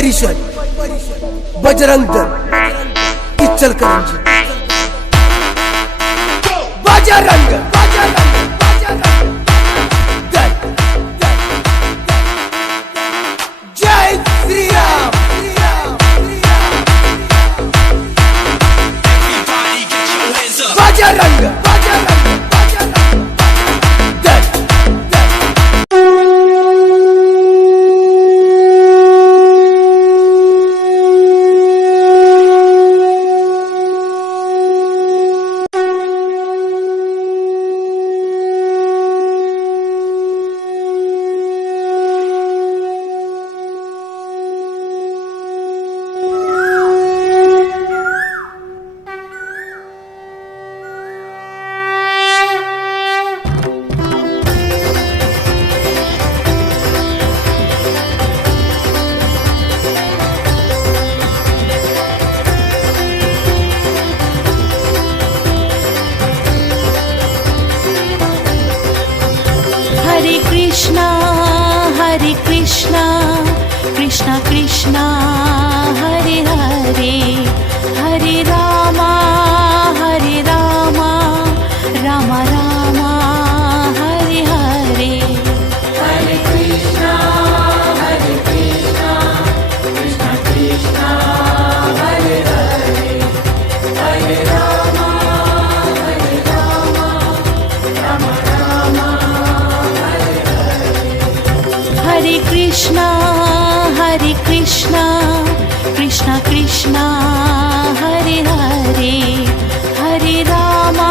Parishad Bajrang Dal Ichalkaranji. Bajrang Dal Jai Shri Ram. Bajrang Dal Hare Krishna, Krishna Krishna, Hare Hare, Hare Rama, Rama Rama, Hare Hare. Hare Krishna, Krishna Krishna, Hare Hare, Hare Rama, Rama Rama. Hare Krishna, Krishna Krishna, Hare Hare, Hare Rama,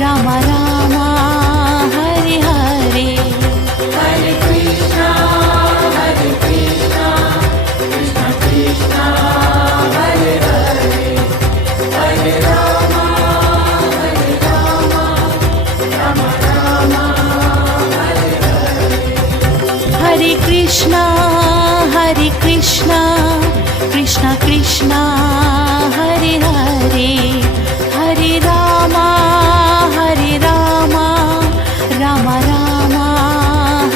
Rama Rama, Hare Hare. Hare Krishna, Krishna Krishna, Hare Hare, Hare Rama, Rama Rama. Hare Krishna, Krishna Krishna, Hare Hare, Hare Rama, Rama Rama,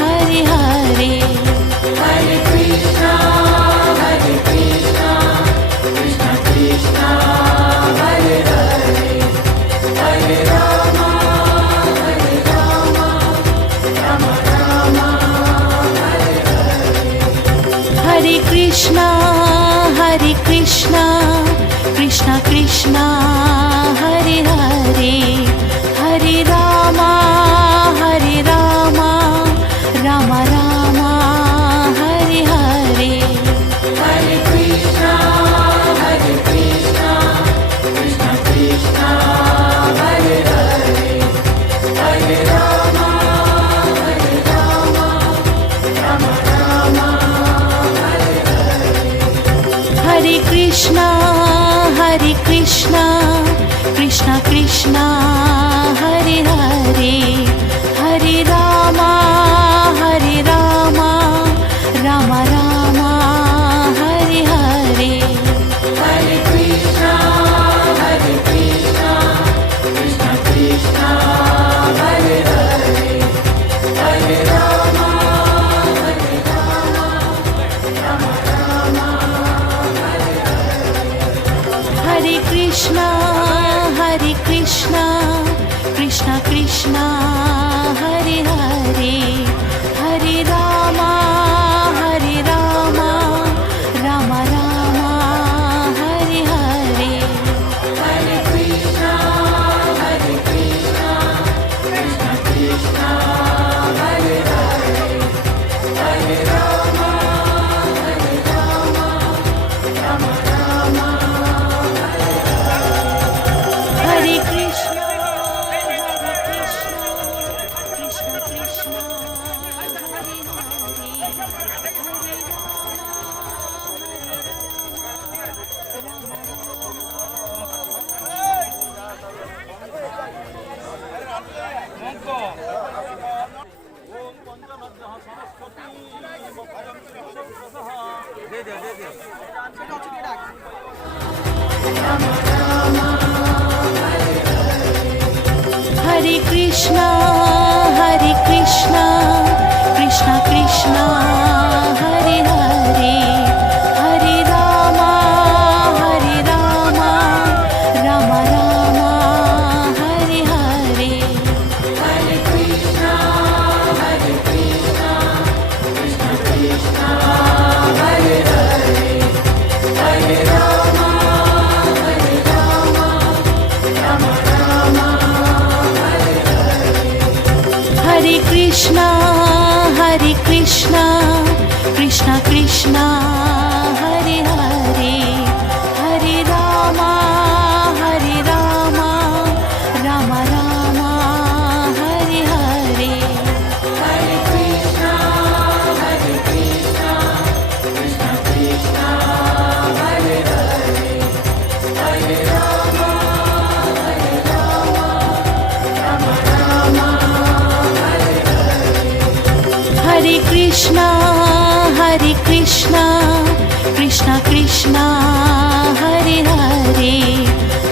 Hare Hare. Hare Krishna, Krishna Krishna, Hare Hare, Hare Rama, Rama Rama. Hare Krishna, Krishna Krishna, Hare Hare, Hare Rama, Rama Rama, Hare Hare. Hare Krishna, Krishna Krishna, Hare Hare, Hare Rama, Rama Rama. Hare Krishna, Krishna Krishna, Hare Hare, Hare Rama, Rama Rama, Hare Hare. Hare Krishna, Krishna Krishna, Hare Hare, Hare Rama, Rama Rama. Hare Krishna, Krishna Krishna, Hare Hare, Hare Rama, Rama Rama, Hare Hare. Hare Krishna, Krishna Krishna, Hare Hare, Hare Rama, Rama Rama. Hare Krishna, Krishna Krishna, Hare Hare Krishna, Krishna Krishna, Krishna Krishna Krishna Hare Hare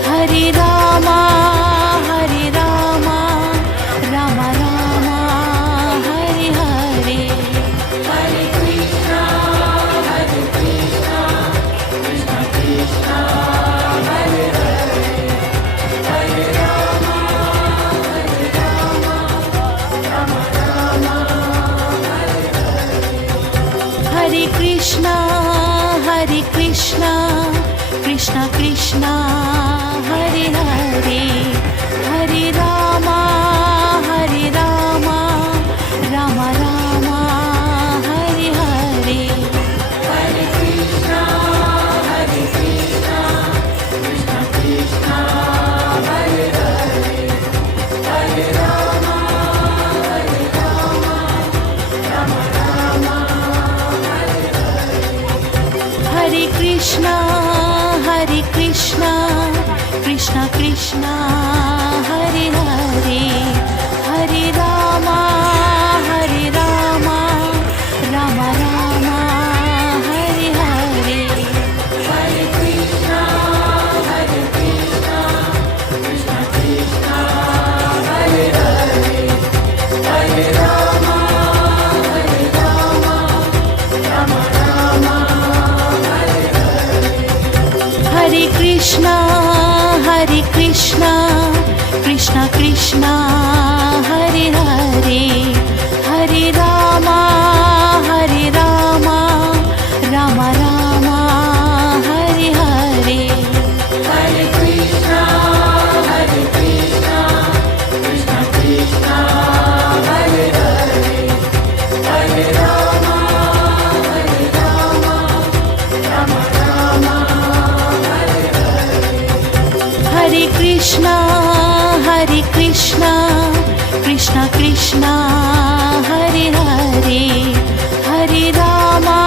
Hare Rama Hare Rama Rama Rama Hare Hare Hare Krishna Hare Krishna Krishna Krishna Hare Hare Hare Rama Hare Rama Rama Rama Hare Krishna Hare Krishna Krishna Krishna Hare Hare Hare Rama Hare Rama Rama Rama Hare Hare Hare Krishna Hare Krishna Krishna Krishna Hare Hare Hare Rama Hare Rama Rama Rama Hare Krishna Hare Krishna Krishna Krishna Hare Hare Hare Rama Hare Rama Rama Rama Hare Hare Hare Krishna Hare Krishna Krishna Krishna Hare Hare Hare Rama Hare Rama Rama Rama Hare Krishna Hare Krishna Krishna Krishna Hare Hare Hare Rama Hare Rama Rama Rama Hare Hare Hare Krishna Hare Krishna Krishna Krishna Hare Hare Hare Rama Hare Rama Rama Rama Hare Krishna Hare Krishna Krishna Krishna Hare Hare Hare Rama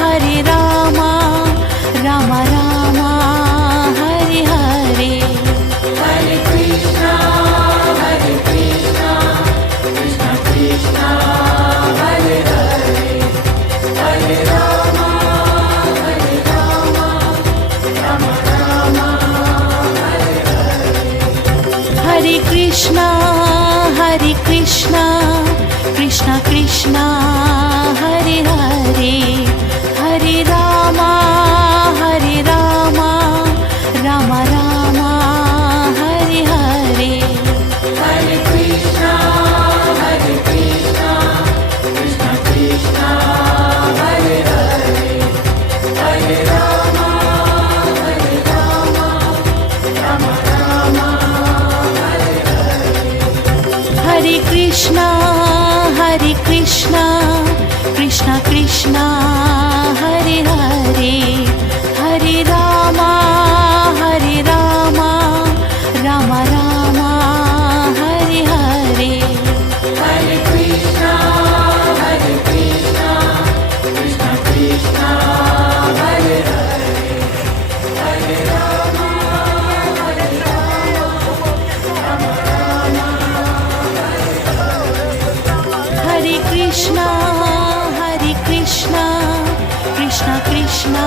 Hare Rama Rama Rama Hare Hare Hare Krishna Hare Krishna Krishna Krishna Hare Hare Hare Rama Hare Rama Rama Rama Hare Krishna Hare Krishna Krishna Krishna Hare Hare Hare Rama Hare Rama Rama Rama Hare Hare Hare Krishna Hare Krishna Krishna Krishna Hare Hare Hare Rama Hare Rama Rama Rama Hare Krishna Hare Krishna Krishna Krishna Hare Hare Hare Rama Hare Rama Rama Rama Hare Hare Hare Krishna Hare Krishna Krishna Krishna Hare Hare Hare Rama Hare Rama Rama Rama Hare Krishna Hare Krishna Krishna Krishna